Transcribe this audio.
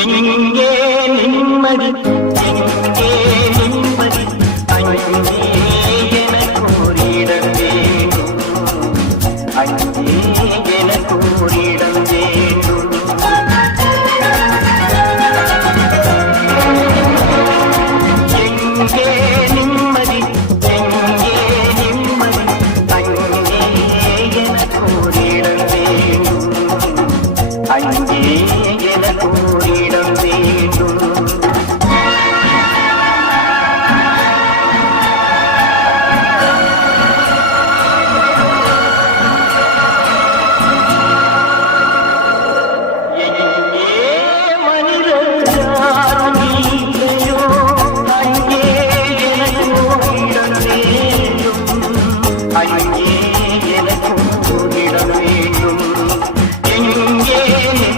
எங்கே நிம்மதி எங்கே நிம்மதி அங்கே எனக்கு ஒரு இடம் வேண்டும் அங்கே எனக்கு ஒரு இடம் வேண்டும் எங்கே நிம்மதி எங்கே நிம்மதி அங்கே எனக்கு ஒரு இடம் வேண்டும் அங்கே எனக்கு